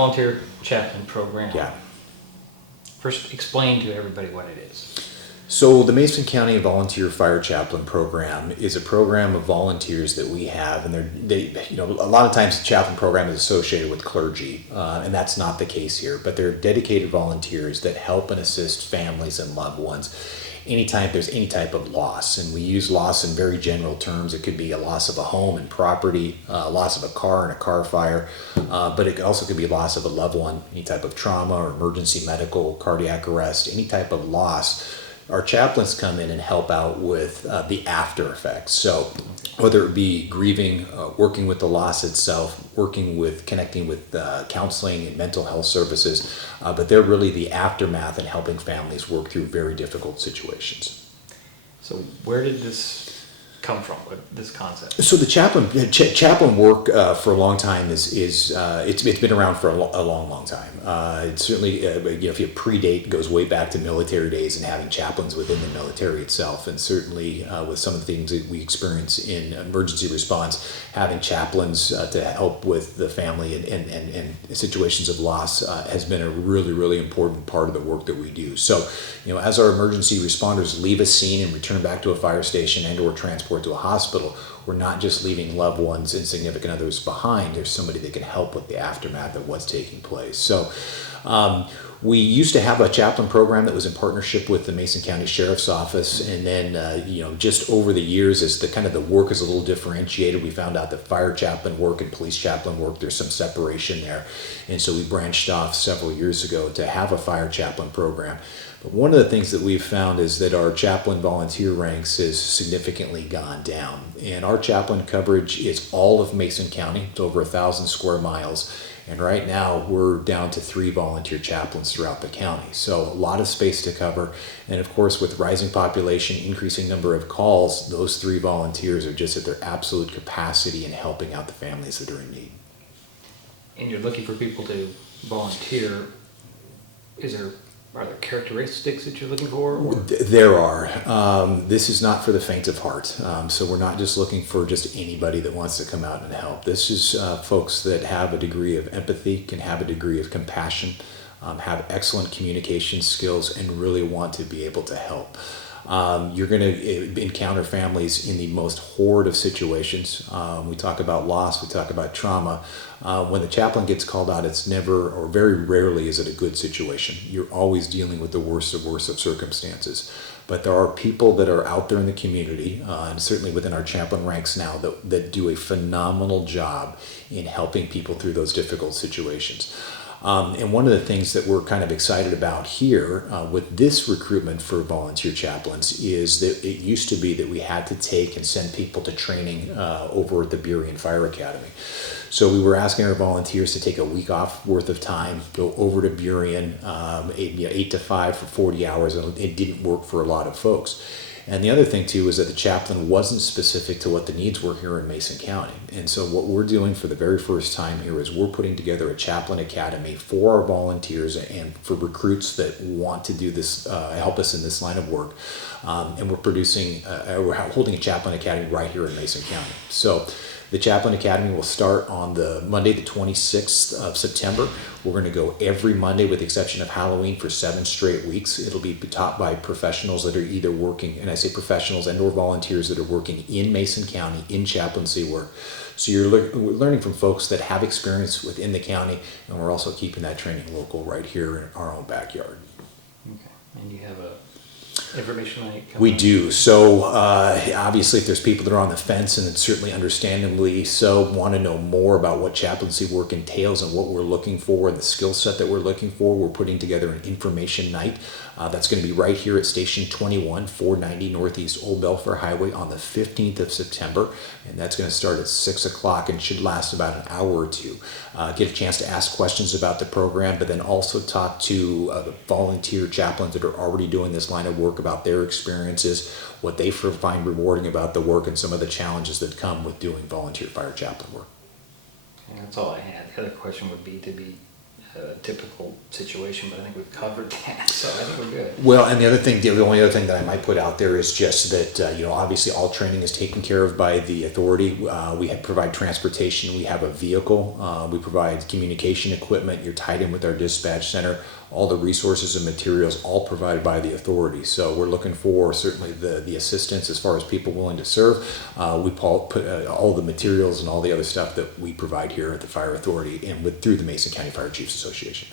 Volunteer chaplain program. Yeah. First, explain to everybody what it is. So the Mason County Volunteer Fire Chaplain Program is a program of volunteers that we have, and a lot of times the chaplain program is associated with clergy, and that's not the case here. But they're dedicated volunteers that help and assist families and loved ones anytime there's any type of loss. And we use loss in very general terms. It could be a loss of a home and property, a loss of a car in a car fire, but it also could be a loss of a loved one, any type of trauma or emergency medical, cardiac arrest, any type of loss. Our chaplains come in and help out with the after effects. So whether it be grieving, working with the loss itself, connecting with counseling and mental health services, but they're really the aftermath and helping families work through very difficult situations. So where did this come from, this concept? So the chaplain work for a long time it's been around for a long time. It's certainly if you predate, goes way back to military days and having chaplains within the military itself, and certainly with some of the things that we experience in emergency response, having chaplains to help with the family and situations of loss has been a really important part of the work that we do. So as our emergency responders leave a scene and return back to a fire station and or transport to a hospital, we're not just leaving loved ones and significant others behind. There's somebody that can help with the aftermath of what's taking place. So we used to have a chaplain program that was in partnership with the Mason County Sheriff's Office, and then just over the years, as the work is a little differentiated, we found out that fire chaplain work and police chaplain work, there's some separation there, and so we branched off several years ago to have a fire chaplain program. But one of the things that we've found is that our chaplain volunteer ranks has significantly gone down, and our chaplain coverage is all of Mason County. It's over 1,000 square miles. And right now we're down to 3 volunteer chaplains throughout the county. So a lot of space to cover. And of course, with rising population, increasing number of calls, those 3 volunteers are just at their absolute capacity in helping out the families that are in need. And you're looking for people to volunteer. Are there characteristics that you're looking for? Or? There are. This is not for the faint of heart. So we're not just looking for just anybody that wants to come out and help. This is folks that have a degree of empathy, can have a degree of compassion, have excellent communication skills, and really want to be able to help. You're going to encounter families in the most horrid of situations. We talk about loss, we talk about trauma. When the chaplain gets called out, it's never, or very rarely, is it a good situation. You're always dealing with the worst of circumstances. But there are people that are out there in the community, and certainly within our chaplain ranks now, that do a phenomenal job in helping people through those difficult situations. And one of the things that we're kind of excited about here with this recruitment for volunteer chaplains is that it used to be that we had to take and send people to training over at the Burien Fire Academy. So we were asking our volunteers to take a week off worth of time, go over to Burien, 8 to 5 for 40 hours, and it didn't work for a lot of folks. And the other thing too is that the chaplain wasn't specific to what the needs were here in Mason County. And so what we're doing for the very first time here is we're putting together a chaplain academy for our volunteers and for recruits that want to do this, help us in this line of work. And we're holding a chaplain academy right here in Mason County. So the Chaplain Academy will start on the Monday, the 26th of September. We're going to go every Monday with the exception of Halloween for 7 straight weeks. It'll be taught by professionals that are either working, and I say professionals and or volunteers that are working in Mason County in chaplaincy work. So you're learning from folks that have experience within the county, and we're also keeping that training local right here in our own backyard. Okay. And you have a information night coming We up? do. So obviously if there's people that are on the fence, and it's certainly understandably so, want to know more about what chaplaincy work entails and what we're looking for and the skill set that we're looking for, we're putting together an information night that's going to be right here at Station 21, 490 Northeast Old Belfair Highway on the 15th of September. And that's going to start at 6 o'clock and should last about an hour or two. Get a chance to ask questions about the program, but then also talk to the volunteer chaplains that are already doing this line of work about their experiences, what they find rewarding about the work, and some of the challenges that come with doing volunteer fire chaplain work. And that's all I had. The other question would be to be a typical situation, but I think we've covered that, so I think we're good. Well, and the only other thing that I might put out there is just that, obviously all training is taken care of by the authority. We provide transportation. We have a vehicle. We provide communication equipment. You're tied in with our dispatch center. All the resources and materials all provided by the authority. So we're looking for certainly the assistance as far as people willing to serve. We put all the materials and all the other stuff that we provide here at the Fire Authority and through the Mason County Fire Chiefs Association.